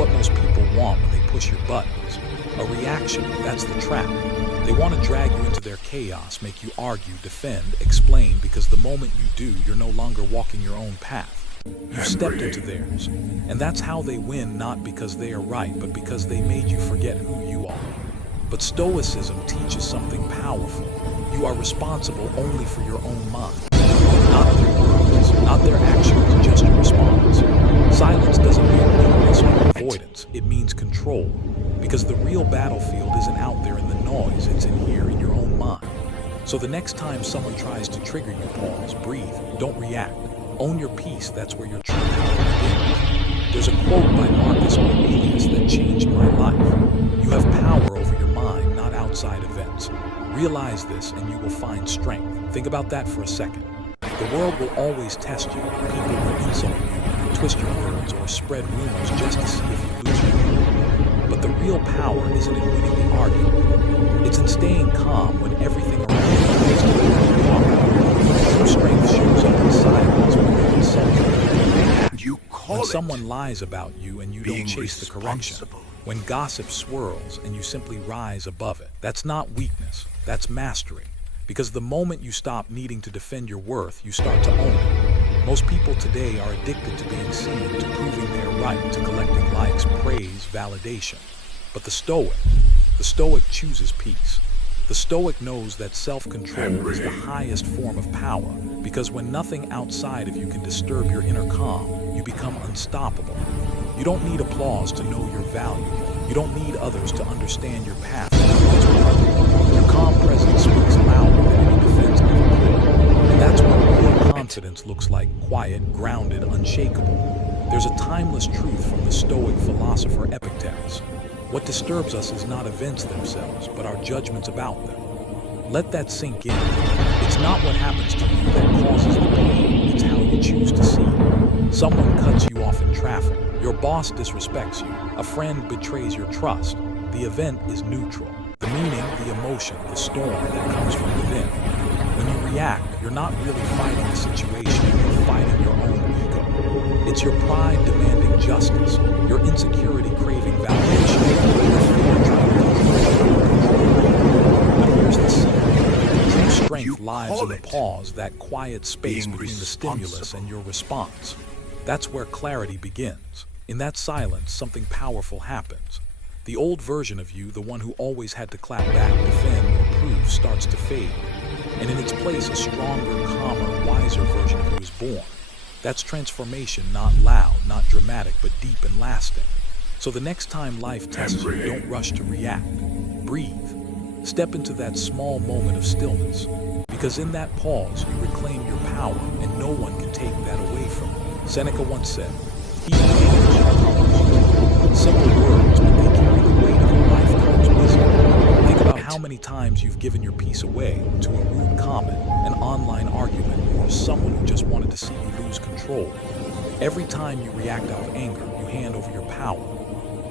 what most people want when they push your buttons. A reaction, that's the trap. They want to drag you into their chaos, make you argue, defend, explain, because the moment you do, you're no longer walking your own path. You've stepped into theirs. And that's how they win, not because they are right, but because they made you forget who you are. But Stoicism teaches something powerful. You are responsible only for your own mind. Not their words, not their actions, just your response. Silence doesn't mean weakness or avoidance, it means control. Because the real battlefield isn't out there in the noise, it's in here, in your own mind. So the next time someone tries to trigger you, pause, breathe, don't react. Own your peace, that's where your true power begins. There's a quote by Marcus Aurelius that changed my life. You have power over your mind, not outside events. Realize this and you will find strength. Think about that for a second. The world will always test you. People will insult you, twist your words, or spread rumors just to see if you lose your cool. But the real power isn't in winning the argument. It's in staying calm when everything around you is to talk. True strength shows up in silence when you're insulted. When someone lies about you and you don't chase the correction. When gossip swirls and you simply rise above it. That's not weakness, that's mastery. Because the moment you stop needing to defend your worth, you start to own it. Most people today are addicted to being seen, to proving they're right, to collecting likes, praise, validation. But the Stoic chooses peace. The Stoic knows that self-control is the highest form of power, because when nothing outside of you can disturb your inner calm, you become unstoppable. You don't need applause to know your value. You don't need others to understand your path. Your calm presence speaks louder than any defense ever could. And that's what real confidence looks like: quiet, grounded, unshakable. There's a timeless truth from the Stoic philosopher Epictetus. What disturbs us is not events themselves, but our judgments about them. Let that sink in. It's not what happens to you that causes the pain, it's how you choose to see it. Someone cuts you off in traffic. Your boss disrespects you. A friend betrays your trust. The event is neutral. The meaning, the emotion, the storm that comes from within. When you react, you're not really fighting the situation, you're fighting your own ego. It's your pride demanding justice, your insecurity craving validation, your fear trying to control. But here's the secret. True strength lies in the pause, that quiet space between the stimulus and your response. That's where clarity begins. In that silence, something powerful happens. The old version of you, the one who always had to clap back, defend, or prove, starts to fade. And in its place, a stronger, calmer, wiser version of you is born. That's transformation, not loud, not dramatic, but deep and lasting. So the next time life tests you, don't rush to react. Breathe. Step into that small moment of stillness. Because in that pause, you reclaim your power, and no one can take that away from you. Seneca once said, "He who angers shall accomplish." Simple words, but they carry the weight of a lifetime's wisdom. Think about how many times you've given your peace away to a rude comment, an online argument, or someone who just wanted to see you lose control. Every time you react out of anger, you hand over your power.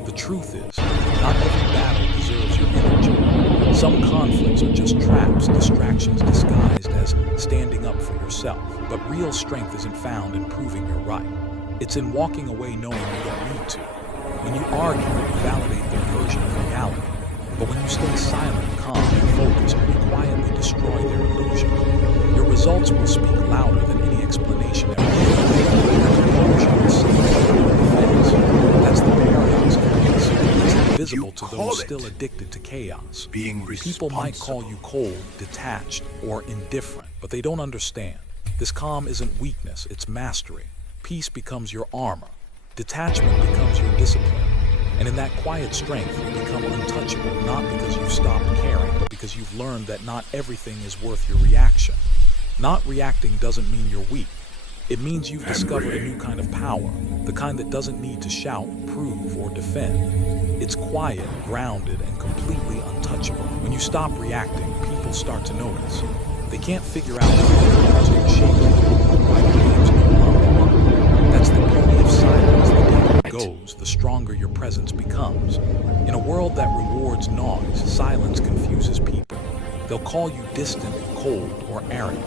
The truth is, not every battle deserves your energy. Some conflicts are just traps, distractions disguised as standing up for yourself. But real strength isn't found in proving you're right. It's in walking away knowing you don't need to. When you argue, you validate their version of reality. But when you stay silent, calm, and focused, you quietly destroy their illusion. Your results will speak louder than any explanation ever could. Your composure will save your defense. That's the paradox of peace. It's invisible to those still addicted to chaos. People might call you cold, detached, or indifferent, but they don't understand. This calm isn't weakness, it's mastery. Peace becomes your armor. Detachment becomes your discipline. And in that quiet strength, you become untouchable, not because you've stopped caring, but because you've learned that not everything is worth your reaction. Not reacting doesn't mean you're weak. It means you've discovered a new kind of power, the kind that doesn't need to shout, prove, or defend. It's quiet, grounded, and completely untouchable. When you stop reacting, people start to notice. They can't figure out why your words shake you, why your games no longer work. That's the beauty of silence. The deeper it goes, the stronger your presence becomes. In a world that rewards noise, silence confuses people. They'll call you distant, cold, or arrogant.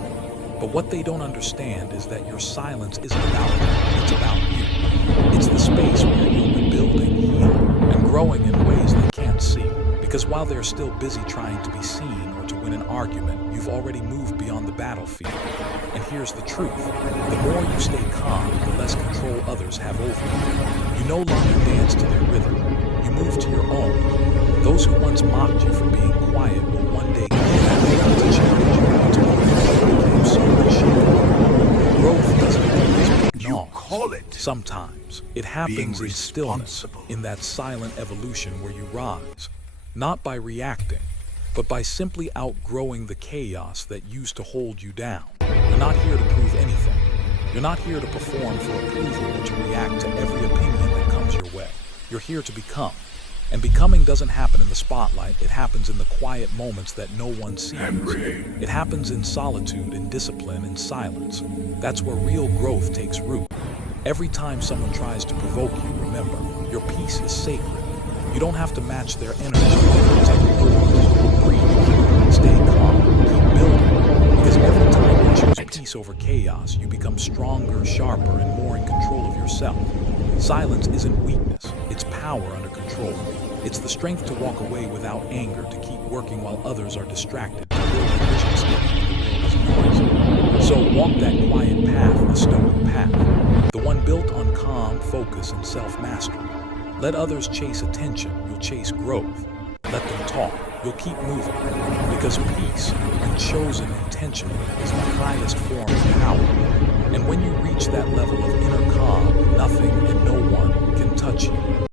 But what they don't understand is that your silence isn't about them, it's about you. It's the space where you're rebuilding, growing in ways they can't see. Because while they're still busy trying to be seen or to win an argument, you've already moved beyond the battlefield. And here's the truth. The more you stay calm, the less control others have over you. You no longer dance to their rhythm. You move to your own. Those who once mocked you for being quiet will one day come back to challenge you to become so unshakable. Growth doesn't always be You call it Sometimes it happens in stillness, in that silent evolution where you rise, not by reacting, but by simply outgrowing the chaos that used to hold you down. You're not here to prove anything. You're not here to perform for approval or to react to every opinion that comes your way. You're here to become. And becoming doesn't happen in the spotlight, it happens in the quiet moments that no one sees. It happens in solitude, in discipline, in silence. That's where real growth takes root. Every time someone tries to provoke you, remember, your peace is sacred. You don't have to match their energy, protect yours. Breathe, stay calm, keep building. Because every time you choose peace over chaos, you become stronger, sharper, and more in control of yourself. Silence isn't weakness, it's power under control. It's the strength to walk away without anger, to keep working while others are distracted, to build a vision steady when the world is noisy. So walk that quiet path, the stoic path, the one built on calm, focus, and self-mastery. Let others chase attention, you'll chase growth. Let them talk, you'll keep moving. Because peace, when chosen intentionally, is the highest form of power. And when you reach that level of inner calm, nothing and no one can touch you.